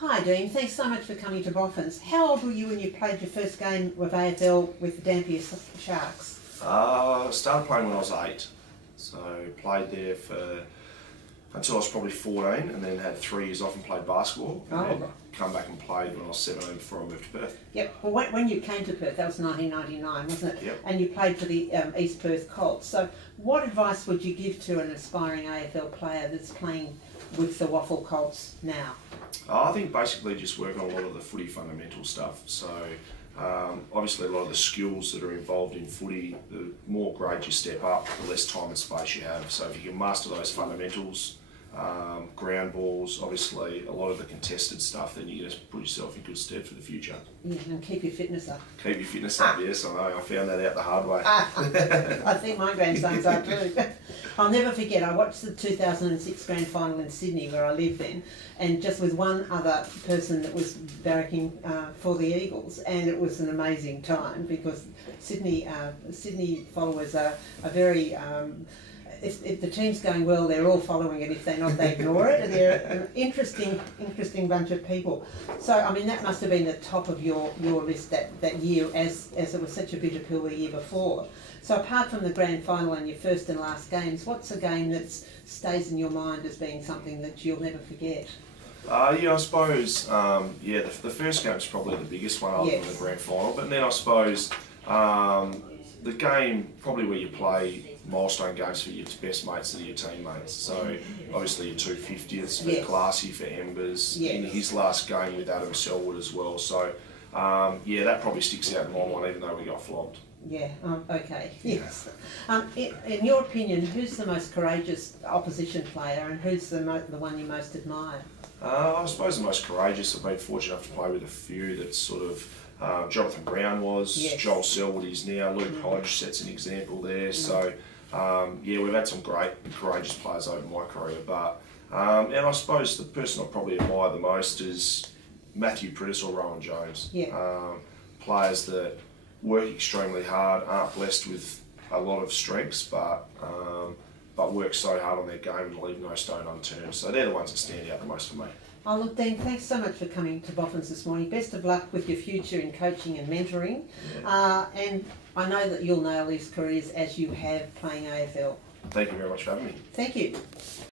Hi Dean, thanks so much for coming to Boffins. How old were you when you played your first game of AFL with the Dampier Sharks? I started playing when I was 8, so played there until I was probably 14, and then had 3 years off and played basketball, and then come back and played when I was 17 before I moved to Perth. Yep, well when you came to Perth, that was 1999, wasn't it? Yep. And you played for the East Perth Colts. So what advice would you give to an aspiring AFL player that's playing with the Waffle Colts now? I think basically just work on a lot of the footy fundamental stuff. So obviously a lot of the skills that are involved in footy, the more grade you step up, the less time and space you have. So if you can master those fundamentals, ground balls, obviously a lot of the contested stuff, then you just put yourself in good stead for the future. Yeah, and keep your fitness up. Keep your fitness up, yes, I know. I found that out the hard way. I think my grandsons are too. I'll never forget, I watched the 2006 Grand Final in Sydney where I lived then, and just with one other person that was barracking for the Eagles, and it was an amazing time because Sydney followers are very... if the team's going well, they're all following it. If they're not, they ignore it. And they're an interesting bunch of people. So, I mean, that must have been the top of your list that year, as it was such a bitter pill the year before. So, apart from the grand final and your first and last games, what's a game that stays in your mind as being something that you'll never forget? Yeah, I suppose, the first game's probably the biggest one other than the grand final. But then I suppose the game probably where you play milestone games for your best mates and your teammates. So obviously your 250ths for Classy, for Embers, in his last game with Adam Selwood as well. So that probably sticks out in my mind even though we got flogged. Yeah, okay, yes. In your opinion, who's the most courageous opposition player and who's the one you most admire? I suppose the most courageous. I've been fortunate enough to play with a few that sort of Jonathan Brown was, Joel Selwood is now, Luke Hodge sets an example there. So we've had some great courageous players over my career, but and I suppose the person I probably admire the most is Matthew Prittis or Rowan Jones. Players that work extremely hard, aren't blessed with a lot of strengths, but work so hard on their game and leave no stone unturned. So they're the ones that stand out the most for me. Oh look, Dean, thanks so much for coming to Boffins this morning. Best of luck with your future in coaching and mentoring. And I know that you'll nail these careers as you have playing AFL. Thank you very much for having me. Thank you.